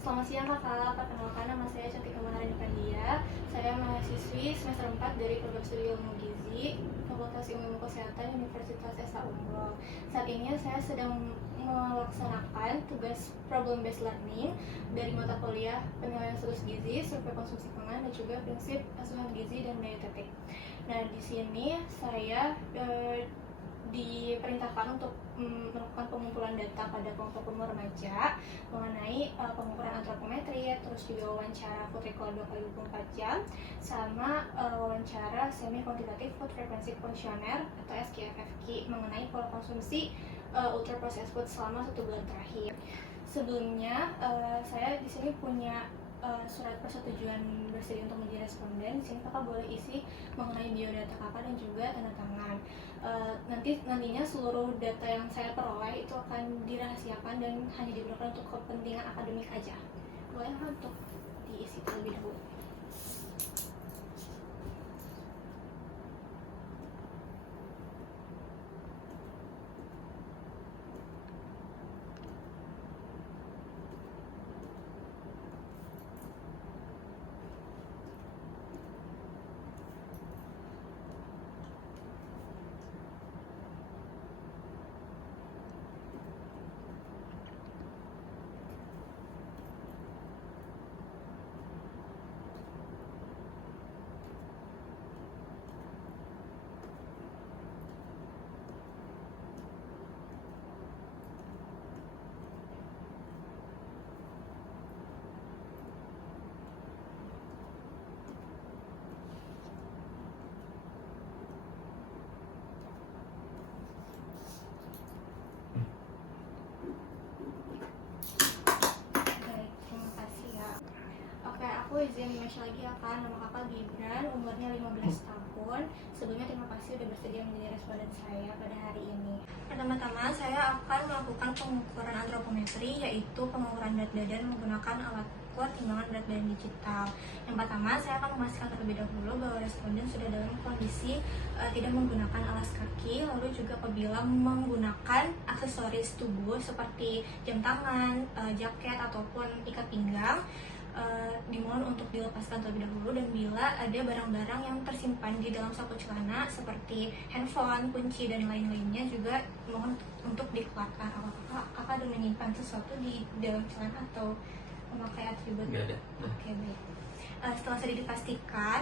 Selamat siang Kakak, perkenalkan nama saya Cantika Maharani Pandia. Saya mahasiswi semester 4 dari Program Studi Ilmu Gizi, Fakultas Ilmu Kesehatan Universitas Esa Unggul. Saat ini saya sedang melaksanakan tugas problem based learning dari mata kuliah penilaian status gizi, survei konsumsi pangan, dan juga prinsip asuhan gizi dan dietetik. Nah, di sini saya diperintahkan untuk melakukan pengumpulan data pada kelompok umur remaja mengenai pengukuran antropometri, terus juga wawancara food recall 2x24 jam, sama wawancara semi kuantitatif food frequency questionnaire atau SKFFQ mengenai pola konsumsi ultra processed food selama 1 bulan terakhir. Sebelumnya saya di sini punya surat persetujuan bersedia untuk menjadi responden. Di sini kakak boleh isi mengenai biodata kakak dan juga tanda tangan. Nantinya seluruh data yang saya peroleh itu akan dirahasiakan dan hanya digunakan untuk kepentingan akademik aja. Boleh untuk diisi terlebih dahulu. Aku izin mention lagi ya kan, nama kakak Gibran, umurnya 15 tahun. Sebelumnya terima kasih sudah bersedia menjadi responden saya pada hari ini. Pertama-tama saya akan melakukan pengukuran antropometri, yaitu pengukuran berat badan menggunakan alat ukur timbangan berat badan digital. Yang pertama, saya akan memastikan terlebih dahulu bahwa responden sudah dalam kondisi tidak menggunakan alas kaki, lalu juga apabila menggunakan aksesoris tubuh seperti jam tangan, jaket ataupun ikat pinggang, dimohon untuk dilepaskan terlebih dahulu, dan bila ada barang-barang yang tersimpan di dalam saku celana seperti handphone, kunci, dan lain-lainnya juga mohon untuk dikeluarkan. Apakah kakak ada menyimpan sesuatu di dalam celana atau memakai atribut? Nggak ada. Oke, baik. Setelah sudah dipastikan,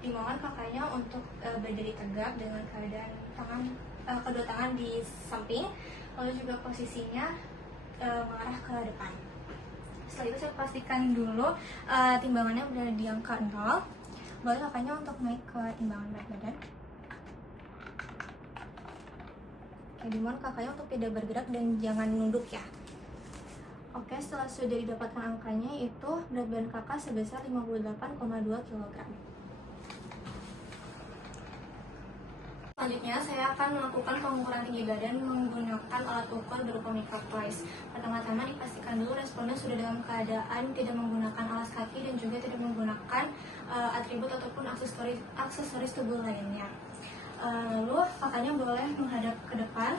dimohon kakaknya untuk berdiri tegak dengan keadaan kedua tangan di samping, lalu juga posisinya mengarah ke depan. Setelah itu saya pastikan dulu timbangannya berada di angka 0. Boleh kakaknya untuk naik ke timbangan berat badan. Oke, dimohon kakaknya untuk tidak bergerak dan jangan nunduk ya. Oke, setelah sudah didapatkan angkanya, itu berat badan kakak sebesar 58,2 kg. Selanjutnya, saya akan melakukan pengukuran tinggi badan menggunakan alat ukur berupa microprice. Pertama-tama dipastikan dulu responden sudah dalam keadaan tidak menggunakan alas kaki dan juga tidak menggunakan atribut ataupun aksesoris tubuh lainnya. Lalu kakaknya boleh menghadap ke depan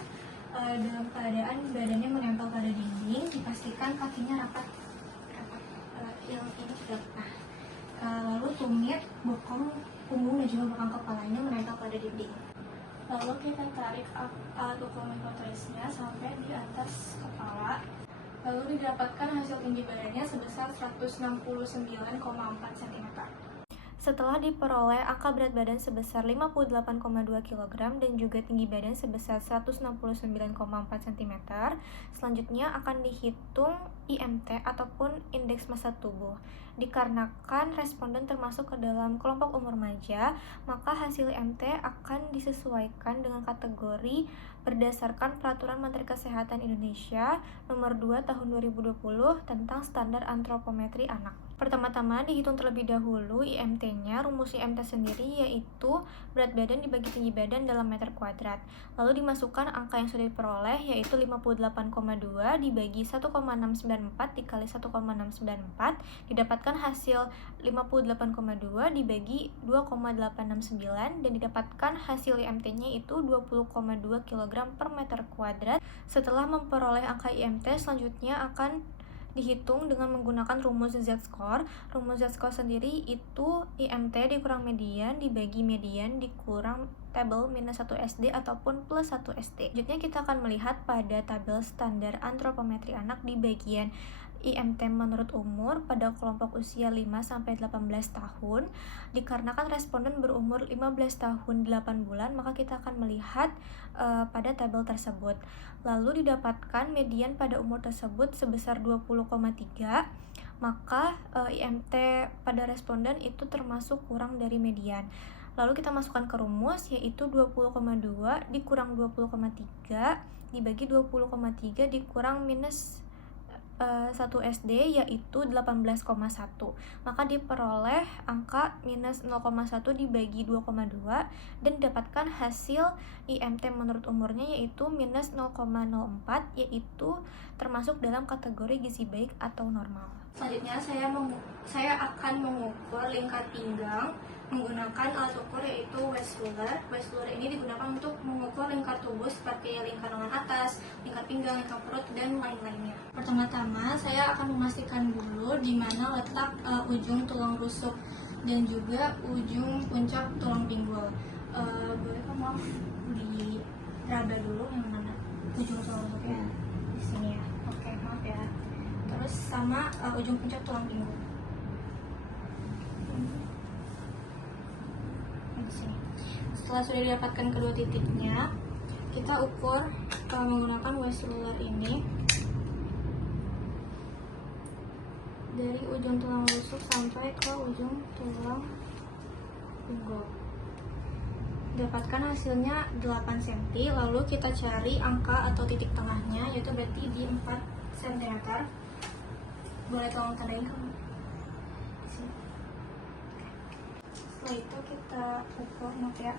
dalam keadaan badannya menempel pada dinding. Dipastikan kakinya rapat, yang ini tegak. Lalu tumit, bokong, punggung, dan juga belakang kepalanya menempel pada dinding. Lalu kita tarik alat ukur microprice-nya sampai di atas kepala. Lalu didapatkan hasil tinggi badannya sebesar 169,4 cm. Setelah diperoleh angka berat badan sebesar 58,2 kg dan juga tinggi badan sebesar 169,4 cm, selanjutnya akan dihitung IMT ataupun indeks massa tubuh. Dikarenakan responden termasuk ke dalam kelompok umur remaja, maka hasil IMT akan disesuaikan dengan kategori berdasarkan Peraturan Menteri Kesehatan Indonesia Nomor 2 Tahun 2020 tentang standar antropometri anak. Pertama-tama dihitung terlebih dahulu IMT-nya. Rumus IMT sendiri yaitu berat badan dibagi tinggi badan dalam meter kuadrat. Lalu dimasukkan angka yang sudah diperoleh yaitu 58,2 dibagi 1,694 dikali 1,694, didapatkan hasil 58,2 dibagi 2,869 dan didapatkan hasil IMT-nya itu 20,2 kg per meter kuadrat. Setelah memperoleh angka IMT, selanjutnya akan dihitung dengan menggunakan rumus Z-score. Rumus Z-score sendiri itu IMT dikurang median dibagi median dikurang tabel minus 1 SD ataupun plus 1 SD. Selanjutnya kita akan melihat pada tabel standar antropometri anak di bagian IMT menurut umur pada kelompok usia 5-18 tahun. Dikarenakan responden berumur 15 tahun 8 bulan, maka kita akan melihat pada tabel tersebut. Lalu didapatkan median pada umur tersebut sebesar 20,3, maka IMT pada responden itu termasuk kurang dari median. Lalu kita masukkan ke rumus, yaitu 20,2 dikurang 20,3 dibagi 20,3 dikurang minus 1 SD, yaitu 18,1. Maka diperoleh angka minus 0,1 dibagi 2,2 dan didapatkan hasil IMT menurut umurnya yaitu minus 0,04, yaitu termasuk dalam kategori gizi baik atau normal. Selanjutnya saya akan mengukur lingkar pinggang menggunakan alat ukur yaitu waist ruler. Waist ruler ini digunakan untuk mengukur lingkar tubuh seperti lingkar lengan atas, lingkar pinggang, lingkar perut, dan lain-lainnya. Pertama-tama saya akan memastikan dulu di mana letak ujung tulang rusuk dan juga ujung puncak tulang pinggul. Boleh kamu diraba dulu yang mana ujung tulang rusuknya? Di sini ya. Oke, maaf ya. Terus sama ujung puncak tulang pinggul. Di sini. Setelah sudah didapatkan kedua titiknya, kita ukur menggunakan waist ruler ini dari ujung tulang rusuk sampai ke ujung tulang pinggul. Dapatkan hasilnya 8 cm, lalu kita cari angka atau titik tengahnya, yaitu berarti di 4 cm. Boleh tolong tandain kamu? Setelah itu kita ukur, maaf ya.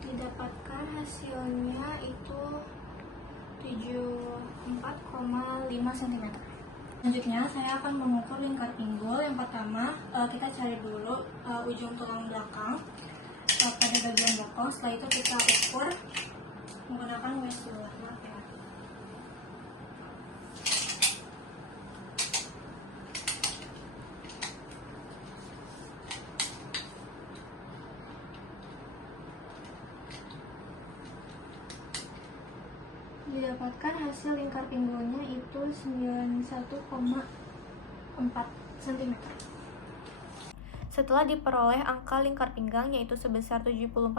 Didapatkan hasilnya itu 74,5 cm. Selanjutnya saya akan mengukur lingkar pinggul. Yang pertama kita cari dulu ujung tulang belakang pada bagian bokong. Setelah itu kita ukur menggunakan waist ruler. Maaf ya. Didapatkan hasil lingkar pinggulnya itu 91,4 cm. Setelah diperoleh angka lingkar pinggang yaitu sebesar 74,5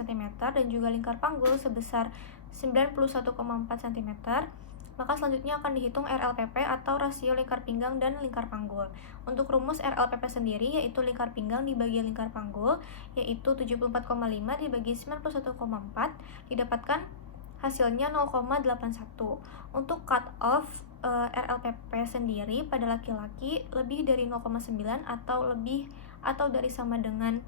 cm dan juga lingkar panggul sebesar 91,4 cm, maka selanjutnya akan dihitung RLPP atau rasio lingkar pinggang dan lingkar panggul. Untuk rumus RLPP sendiri yaitu lingkar pinggang dibagi lingkar panggul yaitu 74,5 dibagi 91,4 didapatkan hasilnya 0,81. Untuk cut off RLPP sendiri pada laki-laki lebih dari 0,9 atau dari sama dengan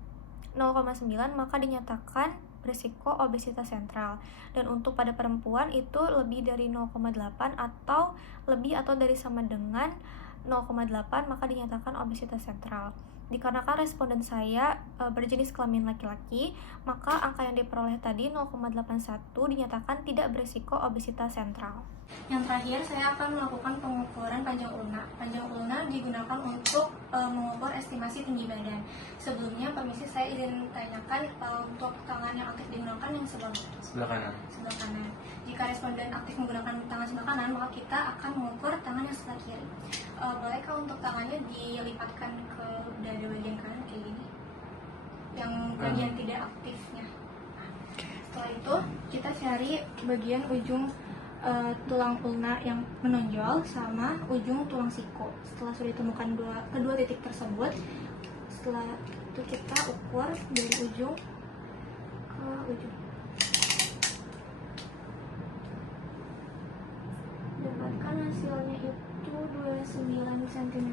0,9 maka dinyatakan berisiko obesitas sentral. Dan untuk pada perempuan itu lebih dari 0,8 atau dari sama dengan 0,8 maka dinyatakan obesitas sentral. Dikarenakan responden saya berjenis kelamin laki-laki, maka angka yang diperoleh tadi 0,81 dinyatakan tidak berisiko obesitas sentral. Yang terakhir, saya akan melakukan pengukuran panjang ulna. Panjang ulna digunakan untuk mengukur estimasi tinggi badan. Sebelumnya, permisi saya izin tanyakan untuk tangan yang aktif digunakan yang sebelah kanan. Sebelah kanan. Jika responden aktif menggunakan tangan sebelah kanan, maka kita akan mengukur tangan yang sebelah kiri. Bolehkah untuk tangannya dilipatkan ke dada bagian kanan kayak gini? Yang bagian tidak aktifnya. Setelah itu, kita cari bagian ujung tulang ulna yang menonjol sama ujung tulang siku. Setelah sudah ditemukan kedua titik tersebut, setelah itu kita ukur dari ujung ke ujung. Dapatkan hasilnya itu 29 cm.